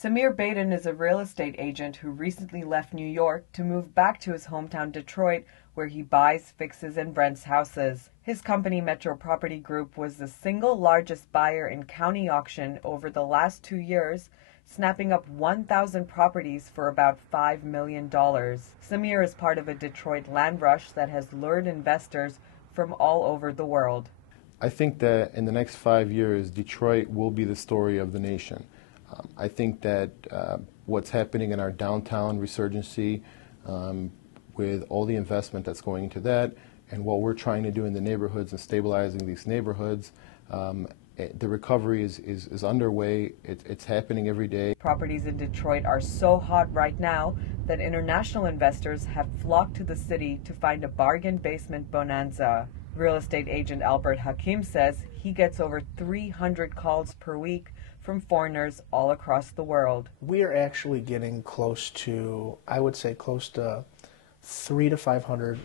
Samir Baden is a real estate agent who recently left New York to move back to his hometown Detroit, where he buys, fixes, and rents houses. His company, Metro Property Group, was the single largest buyer in county auction over the last 2 years, snapping up 1,000 properties for about $5 million. Samir is part of a Detroit land rush that has lured investors from all over the world. I think that in the next 5 years, Detroit will be the story of the nation. I think that what's happening in our downtown resurgency, with all the investment that's going into that, and what we're trying to do in the neighborhoods and stabilizing these neighborhoods, the recovery is underway. It's happening every day. Properties in Detroit are so hot right now that international investors have flocked to the city to find a bargain basement bonanza. Real estate agent Albert Hakim says he gets over 300 calls per week from foreigners all across the world. We are actually getting close to, I would say close to 300 to 500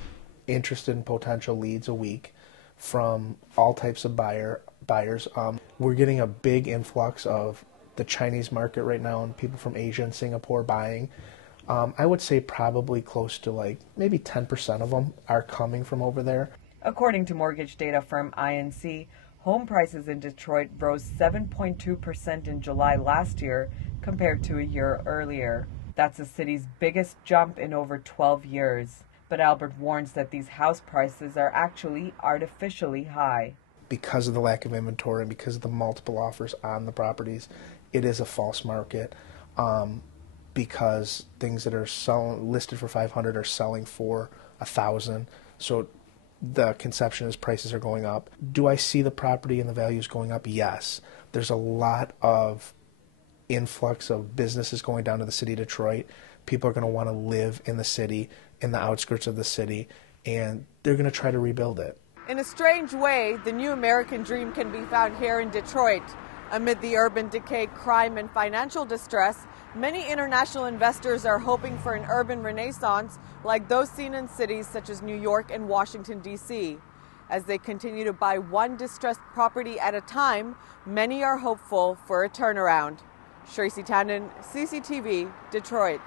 interested potential leads a week from all types of buyers. We're getting a big influx of the Chinese market right now and people from Asia and Singapore buying. I would say probably close to like maybe 10% of them are coming from over there. According to mortgage data firm INC, home prices in Detroit rose 7.2% in July last year compared to a year earlier. That's the city's biggest jump in over 12 years. But Albert warns that these house prices are actually artificially high. Because of the lack of inventory and because of the multiple offers on the properties, it is a false market. Because things that are listed for 500 are selling for 1,000. So the conception is prices are going up. Do I see the property and the values going up? Yes. There's a lot of influx of businesses going down to the city of Detroit. People are going to want to live in the city, in the outskirts of the city, and they're going to try to rebuild it. In a strange way, the new American dream can be found here in Detroit. Amid the urban decay, crime, and financial distress, many international investors are hoping for an urban renaissance like those seen in cities such as New York and Washington, D.C. As they continue to buy one distressed property at a time, many are hopeful for a turnaround. Tracy Tannen, CCTV, Detroit.